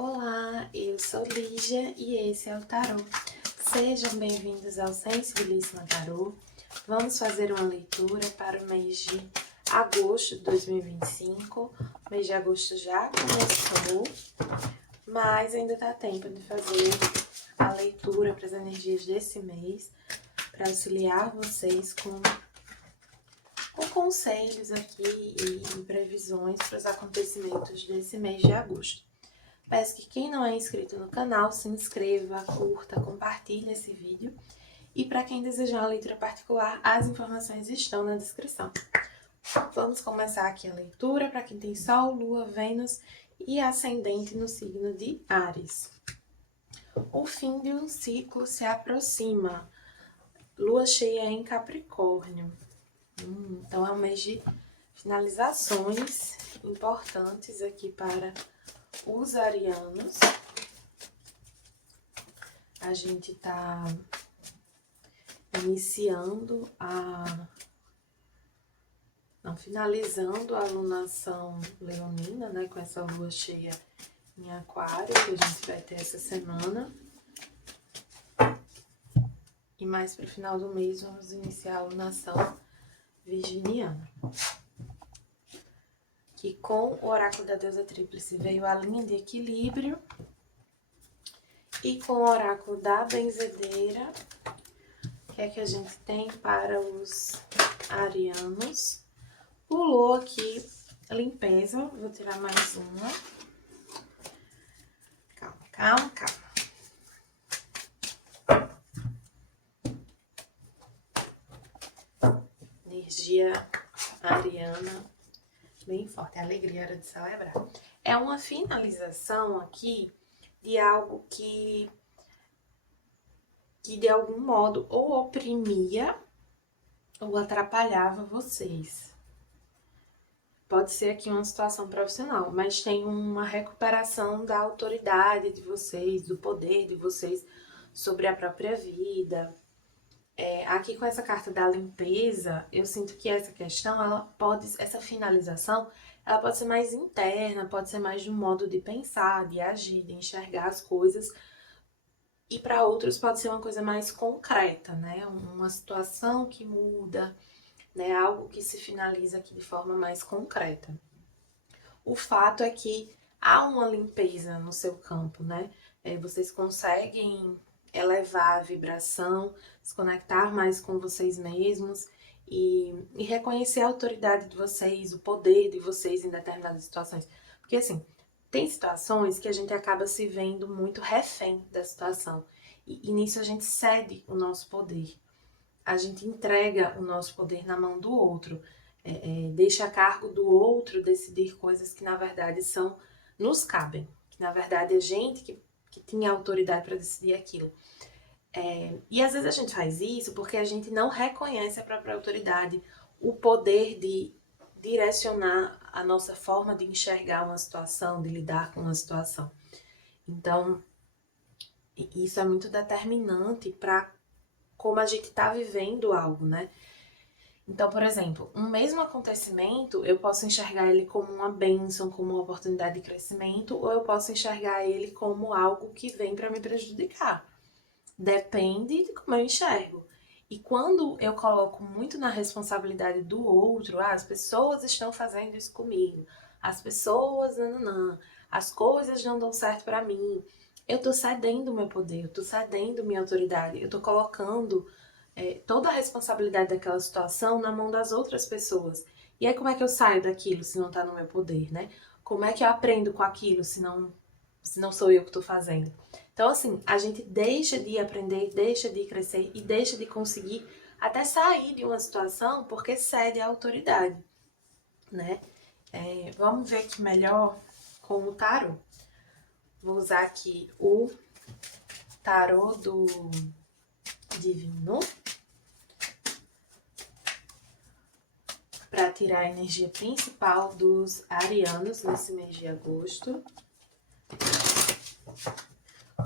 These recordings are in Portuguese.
Olá, eu sou Lígia e esse é o Tarô. Sejam bem-vindos ao Sensibilíssima Tarô. Vamos fazer uma leitura para o mês de agosto de 2025. O mês de agosto já começou, mas ainda dá tempo de fazer a leitura para as energias desse mês, para auxiliar vocês com conselhos aqui e previsões para os acontecimentos desse mês de agosto. Peço que quem não é inscrito no canal se inscreva, curta, compartilhe esse vídeo. E para quem desejar uma leitura particular, as informações estão na descrição. Vamos começar aqui a leitura para quem tem Sol, Lua, Vênus e Ascendente no signo de Áries. O fim de um ciclo se aproxima. Lua cheia em Capricórnio. Então é um mês de finalizações importantes aqui para os arianos. A gente tá iniciando finalizando a alunação leonina, né, com essa lua cheia em Aquário, que a gente vai ter essa semana. E mais para o final do mês vamos iniciar a alunação virginiana. Que com o oráculo da deusa tríplice veio a linha de equilíbrio. E com o oráculo da benzedeira, o que é que a gente tem para os arianos? Pulou aqui limpeza, vou tirar mais uma. Calma. Energia ariana bem forte, a alegria era de celebrar. É uma finalização aqui de algo que de algum modo ou oprimia ou atrapalhava vocês. Pode ser aqui uma situação profissional, mas tem uma recuperação da autoridade de vocês, do poder de vocês sobre a própria vida. Aqui com essa carta da limpeza, eu sinto que essa questão, essa finalização, ela pode ser mais interna, pode ser mais de um modo de pensar, de agir, de enxergar as coisas. E para outros pode ser uma coisa mais concreta, né? Uma situação que muda, né? Algo que se finaliza aqui de forma mais concreta. O fato é que há uma limpeza no seu campo, né? Vocês conseguem elevar a vibração, se conectar mais com vocês mesmos e reconhecer a autoridade de vocês, o poder de vocês em determinadas situações. Porque assim, tem situações que a gente acaba se vendo muito refém da situação. E nisso a gente cede o nosso poder. A gente entrega o nosso poder na mão do outro. Deixa a cargo do outro decidir coisas que na verdade nos cabem. Que na verdade é gente que tinha autoridade para decidir aquilo. E às vezes a gente faz isso porque a gente não reconhece a própria autoridade, o poder de direcionar a nossa forma de enxergar uma situação, de lidar com uma situação. Então, isso é muito determinante para como a gente está vivendo algo, né? Então, por exemplo, um mesmo acontecimento, eu posso enxergar ele como uma bênção, como uma oportunidade de crescimento, ou eu posso enxergar ele como algo que vem para me prejudicar. Depende de como eu enxergo. E quando eu coloco muito na responsabilidade do outro, as pessoas estão fazendo isso comigo, as pessoas, as coisas não dão certo para mim, eu tô cedendo meu poder, eu tô cedendo minha autoridade, eu tô colocando toda a responsabilidade daquela situação na mão das outras pessoas. E aí como é que eu saio daquilo se não tá no meu poder, né? Como é que eu aprendo com aquilo se não sou eu que tô fazendo? Então, assim, a gente deixa de aprender, deixa de crescer e deixa de conseguir até sair de uma situação porque cede à autoridade, né? Vamos ver aqui melhor com o tarô. Vou usar aqui o tarô do Divino para tirar a energia principal dos arianos nesse mês de agosto.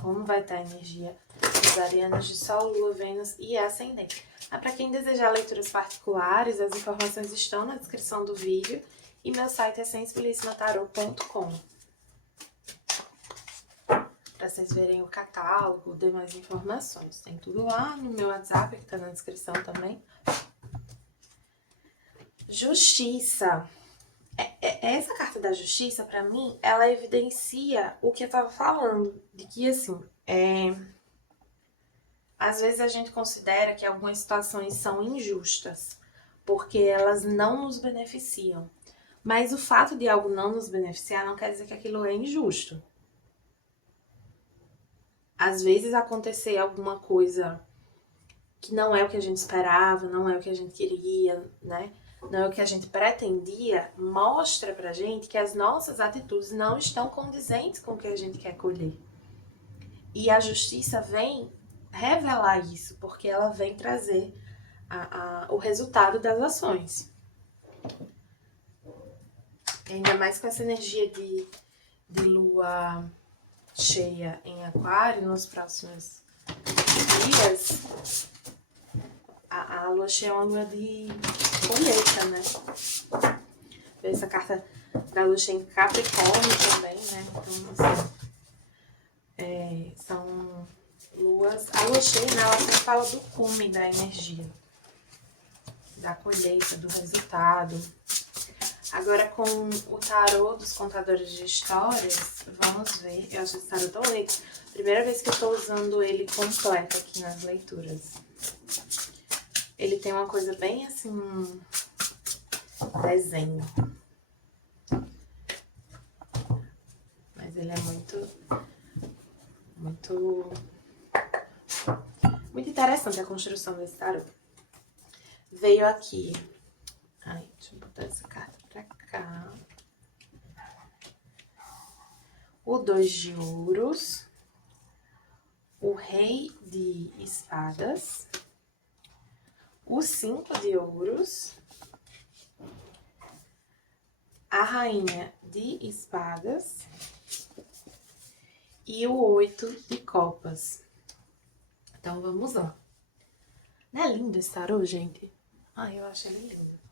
Como vai estar a energia dos arianos de Sol, Lua, Vênus e Ascendente. Para quem desejar leituras particulares, as informações estão na descrição do vídeo e meu site é sensibilissimataroto.com. para vocês verem o catálogo, demais informações. Tem tudo lá no meu WhatsApp, que tá na descrição também. Justiça. Essa carta da justiça, pra mim, ela evidencia o que eu tava falando, de que, assim, às vezes a gente considera que algumas situações são injustas, porque elas não nos beneficiam. Mas o fato de algo não nos beneficiar não quer dizer que aquilo é injusto. Às vezes acontecer alguma coisa que não é o que a gente esperava, não é o que a gente queria, né? Não é o que a gente pretendia, mostra pra gente que as nossas atitudes não estão condizentes com o que a gente quer colher. E a justiça vem revelar isso, porque ela vem trazer o resultado das ações. Ainda mais com essa energia de lua cheia em aquário nos próximos dias. A lua cheia é uma lua de colheita, né? Essa carta da lua cheia em Capricórnio também, né? Então, assim, são luas... A lua cheia, né, ela sempre fala do cume da energia, da colheita, do resultado. Agora, com o tarô dos contadores de histórias, vamos ver. Eu acho esse tarô tão legal. Primeira vez que eu tô usando ele completo aqui nas leituras. Ele tem uma coisa bem assim, desenho. Mas ele é muito interessante a construção desse tarô. Veio aqui. Ai, deixa eu botar essa carta pra cá. O 2 de ouros. O rei de espadas. O 5 de ouros. A rainha de espadas. E o 8 de copas. Então, vamos lá. Não é lindo esse tarô, gente? Ai, eu acho ele lindo.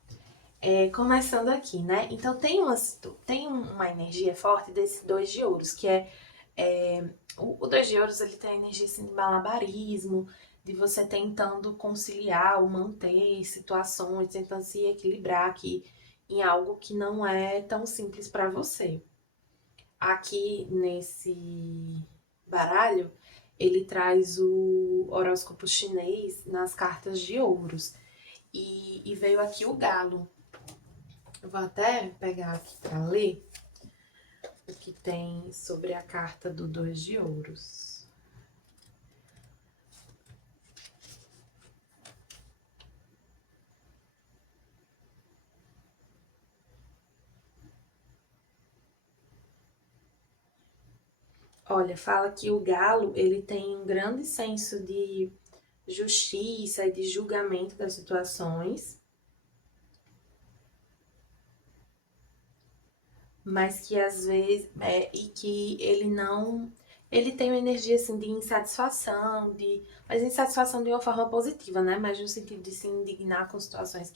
Começando aqui, né? Então, tem uma energia forte desse 2 de ouros, que o 2 de ouros, ele tem a energia assim, de malabarismo, de você tentando conciliar ou manter situações, tentando se equilibrar aqui em algo que não é tão simples para você. Aqui nesse baralho, ele traz o horóscopo chinês nas cartas de ouros. E veio aqui o galo. Eu vou até pegar aqui para ler o que tem sobre a carta do 2 de ouros. Olha, fala que o galo, ele tem um grande senso de justiça e de julgamento das situações, mas que às vezes, e que ele tem uma energia assim de insatisfação, mas insatisfação de uma forma positiva, né? Mas no sentido de se indignar com situações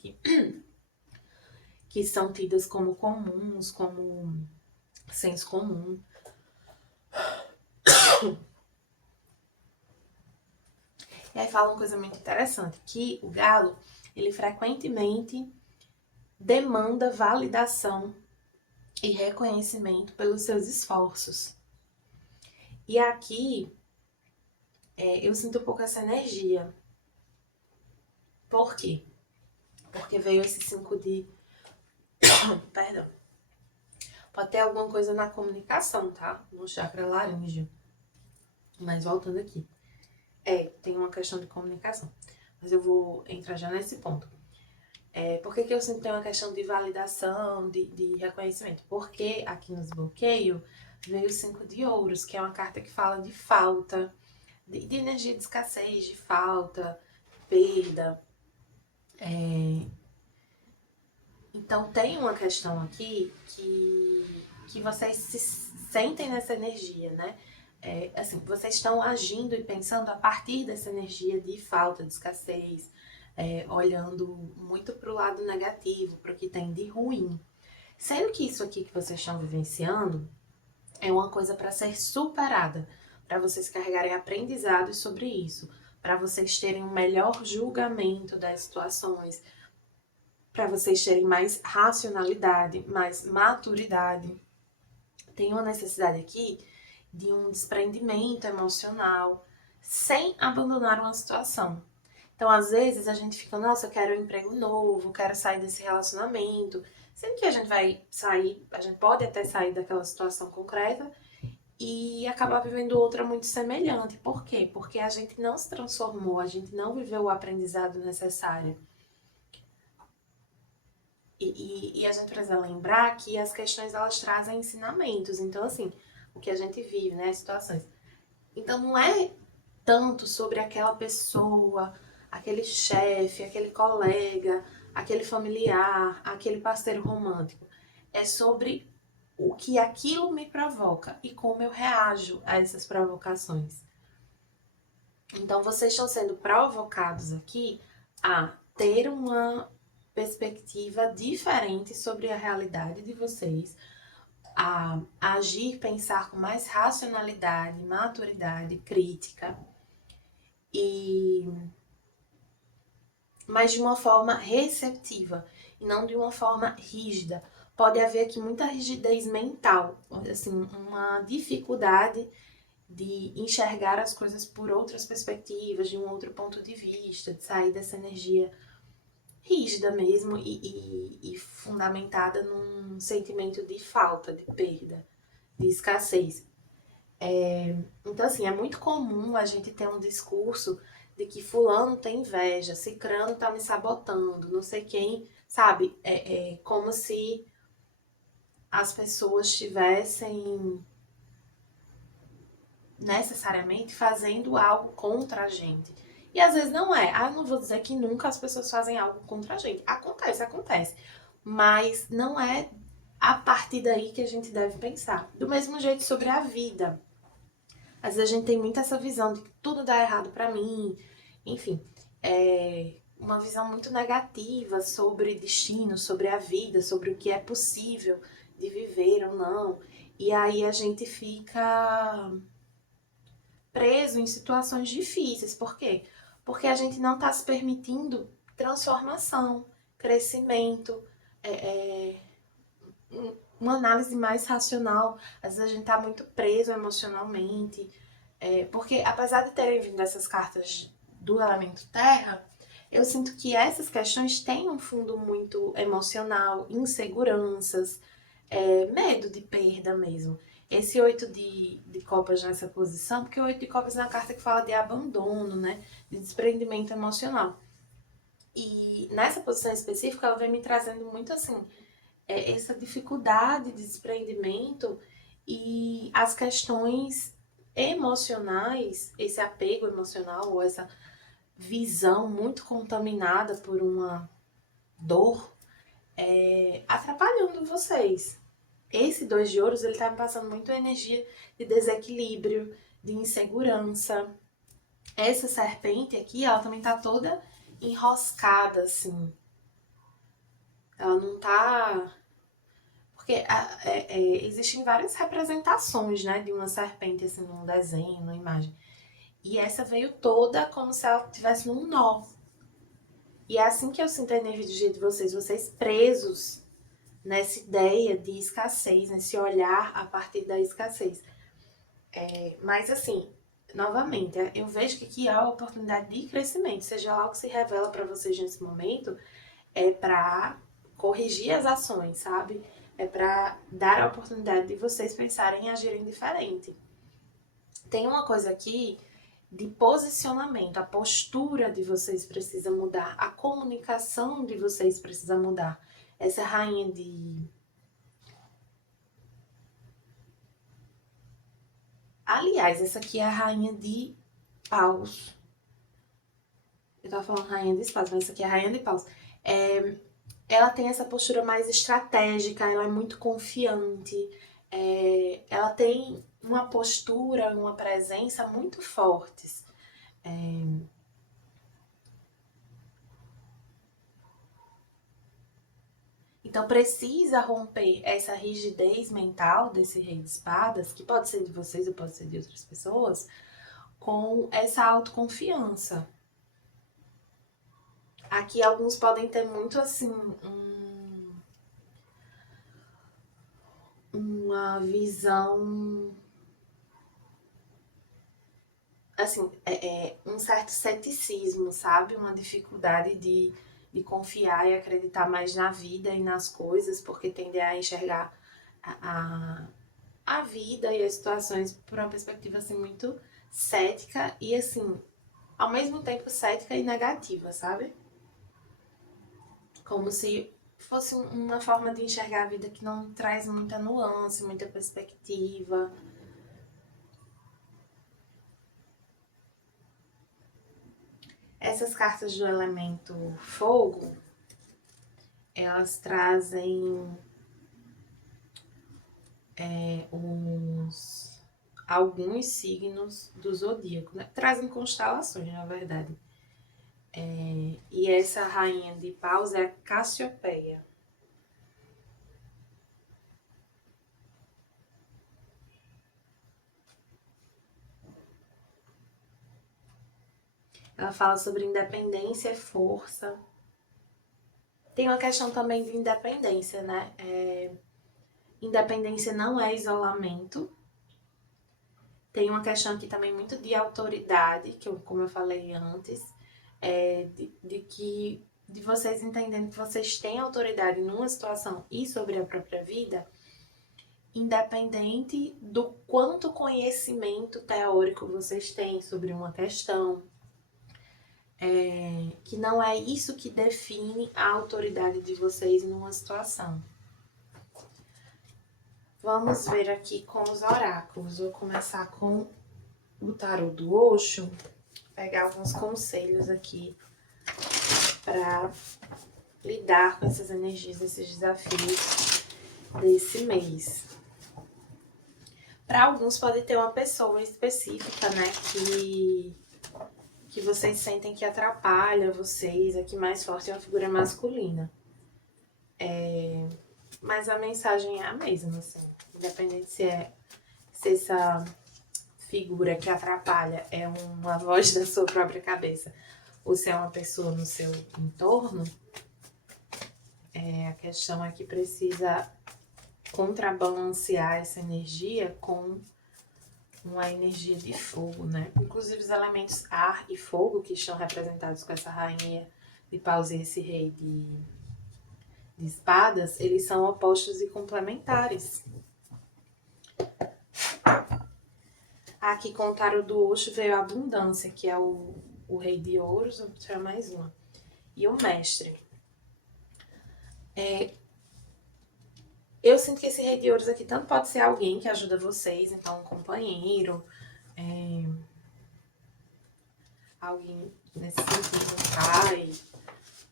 que são tidas como comuns, como senso comum. E aí fala uma coisa muito interessante, que o galo, ele frequentemente demanda validação e reconhecimento pelos seus esforços. E aqui, eu sinto um pouco essa energia. Por quê? Porque veio esse 5 de... Perdão. Pode ter alguma coisa na comunicação, tá? No chakra laranja. Mas voltando aqui. Tem uma questão de comunicação. Mas eu vou entrar já nesse ponto. Por que eu sinto que tem uma questão de validação, de reconhecimento? Porque aqui nos bloqueios veio o 5 de ouros, que é uma carta que fala de falta, de energia de escassez, de falta, perda. Então tem uma questão aqui que vocês se sentem nessa energia, né? Assim, vocês estão agindo e pensando a partir dessa energia de falta, de escassez, olhando muito para o lado negativo, para o que tem de ruim. Sendo que isso aqui que vocês estão vivenciando é uma coisa para ser superada. para vocês carregarem aprendizados sobre isso, para vocês terem um melhor julgamento das situações, para vocês terem mais racionalidade, mais maturidade. Tem uma necessidade aqui de um desprendimento emocional, sem abandonar uma situação. Então, às vezes, a gente fica, nossa, eu quero um emprego novo, quero sair desse relacionamento. Sendo que a gente vai sair, a gente pode até sair daquela situação concreta e acabar vivendo outra muito semelhante. Por quê? Porque a gente não se transformou, a gente não viveu o aprendizado necessário. E a gente precisa lembrar que as questões, elas trazem ensinamentos. Então, assim, o que a gente vive, né, as situações. Então, não é tanto sobre aquela pessoa, aquele chefe, aquele colega, aquele familiar, aquele parceiro romântico. É sobre o que aquilo me provoca e como eu reajo a essas provocações. Então, vocês estão sendo provocados aqui a ter uma perspectiva diferente sobre a realidade de vocês, a agir, pensar com mais racionalidade, maturidade, crítica, mas de uma forma receptiva e não de uma forma rígida. Pode haver aqui muita rigidez mental, assim, uma dificuldade de enxergar as coisas por outras perspectivas, de um outro ponto de vista, de sair dessa energia rígida mesmo e fundamentada num sentimento de falta, de perda, de escassez. Então, assim, é muito comum a gente ter um discurso de que fulano tem inveja, cicrano tá me sabotando, não sei quem, sabe? É como se as pessoas estivessem necessariamente fazendo algo contra a gente. E às vezes não é. Ah, eu não vou dizer que nunca as pessoas fazem algo contra a gente. Acontece, acontece. Mas não é a partir daí que a gente deve pensar. Do mesmo jeito sobre a vida. Às vezes a gente tem muito essa visão de que tudo dá errado pra mim. Enfim, é uma visão muito negativa sobre destino, sobre a vida, sobre o que é possível de viver ou não. E aí a gente fica preso em situações difíceis. Por quê? Porque a gente não está se permitindo transformação, crescimento, uma análise mais racional. Às vezes a gente está muito preso emocionalmente. Porque apesar de terem vindo essas cartas do elemento terra, eu sinto que essas questões têm um fundo muito emocional, inseguranças, medo de perda mesmo. Esse 8 de copas nessa posição, porque o 8 de copas é uma carta que fala de abandono, né? De desprendimento emocional. E nessa posição específica, ela vem me trazendo muito assim, essa dificuldade de desprendimento e as questões emocionais, esse apego emocional ou essa visão muito contaminada por uma dor, atrapalhando vocês. Esse 2 de ouros, ele tá me passando muito energia de desequilíbrio, de insegurança. Essa serpente aqui, ela também tá toda enroscada, assim. Ela não tá... Porque existem várias representações, né, de uma serpente, assim, num desenho, numa imagem. E essa veio toda como se ela estivesse num nó. E é assim que eu sinto a energia de vocês presos nessa ideia de escassez, nesse olhar a partir da escassez. Mas assim, novamente, eu vejo que aqui há a oportunidade de crescimento, seja lá o que se revela para vocês nesse momento, é para corrigir as ações, sabe? É para dar a oportunidade de vocês pensarem e agirem diferente. Tem uma coisa aqui de posicionamento, a postura de vocês precisa mudar, a comunicação de vocês precisa mudar. Essa rainha de... Aliás, essa aqui é a rainha de paus. Eu tava falando rainha de espadas, mas essa aqui é a rainha de paus. Ela tem essa postura mais estratégica, ela é muito confiante, ela tem uma postura, uma presença muito fortes. Então precisa romper essa rigidez mental desse rei de espadas, que pode ser de vocês ou pode ser de outras pessoas, com essa autoconfiança. Aqui alguns podem ter muito assim uma visão, assim, um certo ceticismo, sabe? Uma dificuldade de confiar e acreditar mais na vida e nas coisas, porque tendem a enxergar a vida e as situações por uma perspectiva assim muito cética e assim, ao mesmo tempo cética e negativa, sabe? Como se fosse uma forma de enxergar a vida que não traz muita nuance, muita perspectiva. Essas cartas do elemento fogo, elas trazem alguns signos do zodíaco, né? Trazem constelações, na verdade. E essa rainha de paus é a Cassiopeia. Ela fala sobre independência e força. Tem uma questão também de independência, né? Independência não é isolamento. Tem uma questão aqui também muito de autoridade, que como eu falei antes, de vocês entendendo que vocês têm autoridade numa situação e sobre a própria vida, independente do quanto conhecimento teórico vocês têm sobre uma questão, que não é isso que define a autoridade de vocês numa situação. Vamos ver aqui com os oráculos. Vou começar com o tarô do Osho, pegar alguns conselhos aqui para lidar com essas energias, esses desafios desse mês. Para alguns pode ter uma pessoa específica, né, que vocês sentem que atrapalha vocês. Aqui mais forte é uma figura masculina. Mas a mensagem é a mesma, assim. Independente se essa figura que atrapalha é uma voz da sua própria cabeça ou se é uma pessoa no seu entorno, a questão é que precisa contrabalancear essa energia com uma energia de fogo, né? Inclusive os elementos ar e fogo que estão representados com essa rainha de paus e esse rei de espadas, eles são opostos e complementares. Aqui com o tarô do Osho veio a abundância, que é o rei de ouros, vou tirar mais uma, e o mestre. Eu sinto que esse rei de ouros aqui tanto pode ser alguém que ajuda vocês, então um companheiro, alguém nesse sentido, um pai.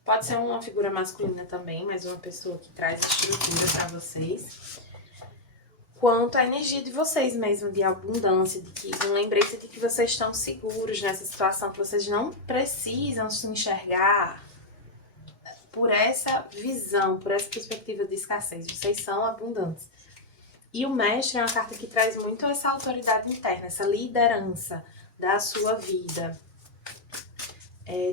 Pode ser uma figura masculina também, mas uma pessoa que traz estrutura para vocês. Quanto à energia de vocês mesmo, de abundância, de que um lembrete de que vocês estão seguros nessa situação, que vocês não precisam se enxergar por essa visão, por essa perspectiva de escassez. Vocês são abundantes. E o mestre é uma carta que traz muito essa autoridade interna, essa liderança da sua vida.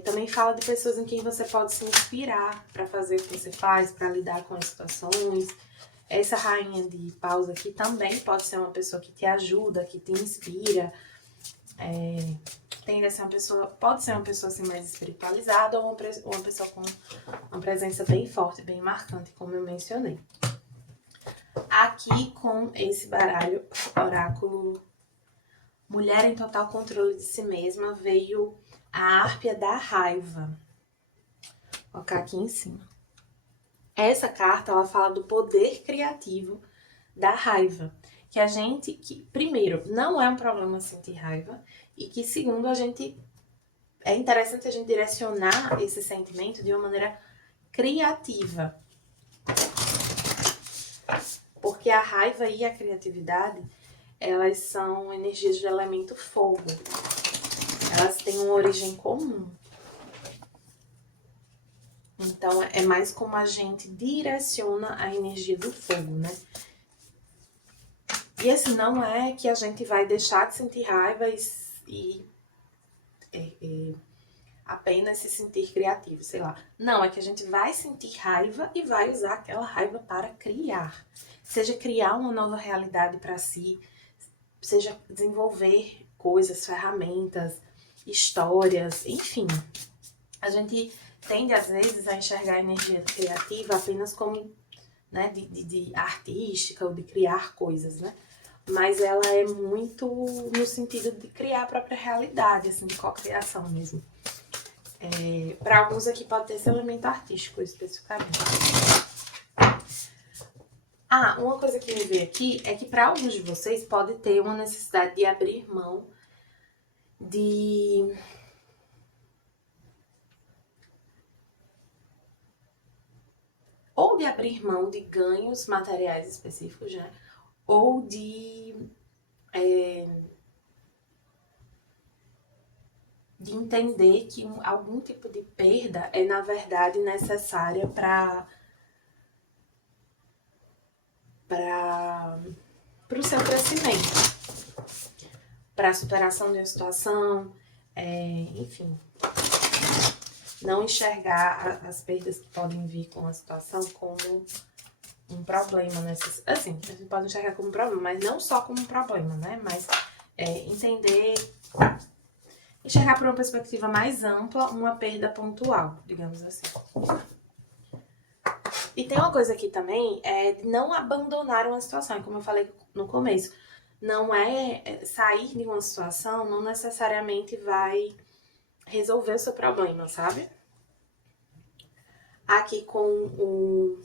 Também fala de pessoas em quem você pode se inspirar para fazer o que você faz, para lidar com as situações. Essa rainha de paus aqui também pode ser uma pessoa que te ajuda, que te inspira. Tende a ser uma pessoa, pode ser uma pessoa assim mais espiritualizada ou uma pessoa com uma presença bem forte, bem marcante, como eu mencionei. Aqui com esse baralho, oráculo Mulher em Total Controle de Si Mesma, veio a Árpia da Raiva. Vou colocar aqui em cima. Essa carta, ela fala do poder criativo da raiva. Que primeiro, não é um problema sentir raiva. E que, segundo, é interessante a gente direcionar esse sentimento de uma maneira criativa. Porque a raiva e a criatividade, elas são energias do elemento fogo. Elas têm uma origem comum. Então, é mais como a gente direciona a energia do fogo, né? E assim, não é que a gente vai deixar de sentir raiva e apenas se sentir criativo, sei lá. Não, é que a gente vai sentir raiva e vai usar aquela raiva para criar. Seja criar uma nova realidade para si, seja desenvolver coisas, ferramentas, histórias, enfim. A gente tende, às vezes, a enxergar a energia criativa apenas como, né, de artística ou de criar coisas, né? Mas ela é muito no sentido de criar a própria realidade, assim, de cocriação mesmo. Para alguns aqui pode ter esse elemento artístico especificamente. Uma coisa que me veio aqui é que para alguns de vocês pode ter uma necessidade de abrir mão de ou de abrir mão de ganhos materiais específicos, né? Ou de entender que algum tipo de perda é, na verdade, necessária para o seu crescimento, para a superação de uma situação, enfim. Não enxergar as perdas que podem vir com a situação como um problema. Assim, a gente pode enxergar como um problema, mas não só como um problema, né? Mas entender, enxergar por uma perspectiva mais ampla uma perda pontual, digamos assim. E tem uma coisa aqui também, de não abandonar uma situação, como eu falei no começo. Não sair de uma situação, não necessariamente vai resolver o seu problema, sabe? Aqui com o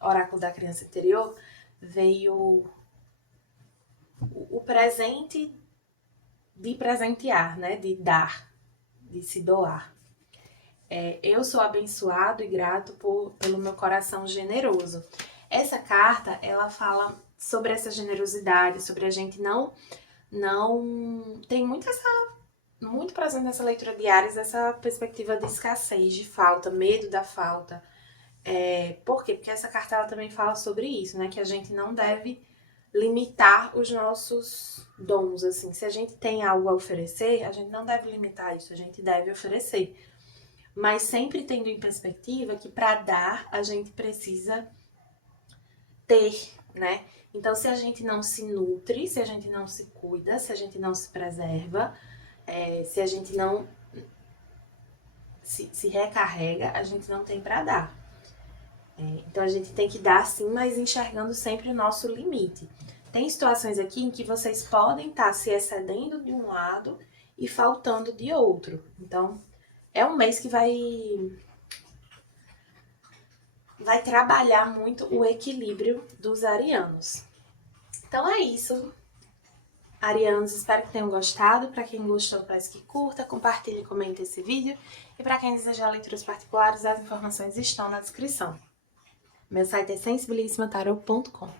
oráculo da criança interior, veio o presente de presentear, né? De dar, de se doar. Eu sou abençoado e grato pelo meu coração generoso. Essa carta, ela fala sobre essa generosidade, sobre a gente não tem muito presente nessa leitura de Áries, essa perspectiva de escassez, de falta, medo da falta. Por quê? Porque essa carta ela também fala sobre isso, né? Que a gente não deve limitar os nossos dons, assim. Se a gente tem algo a oferecer, a gente não deve limitar isso, a gente deve oferecer. Mas sempre tendo em perspectiva que para dar, a gente precisa ter, né? Então, se a gente não se nutre, se a gente não se cuida, se a gente não se preserva, se a gente não se recarrega, a gente não tem para dar. Então, a gente tem que dar sim, mas enxergando sempre o nosso limite. Tem situações aqui em que vocês podem estar se excedendo de um lado e faltando de outro. Então, é um mês que vai trabalhar muito o equilíbrio dos arianos. Então é isso, arianos. Espero que tenham gostado. Para quem gostou, peço que curta, compartilhe e comente esse vídeo. E para quem desejar leituras particulares, as informações estão na descrição. Meu site é sensibilissimataroto.com.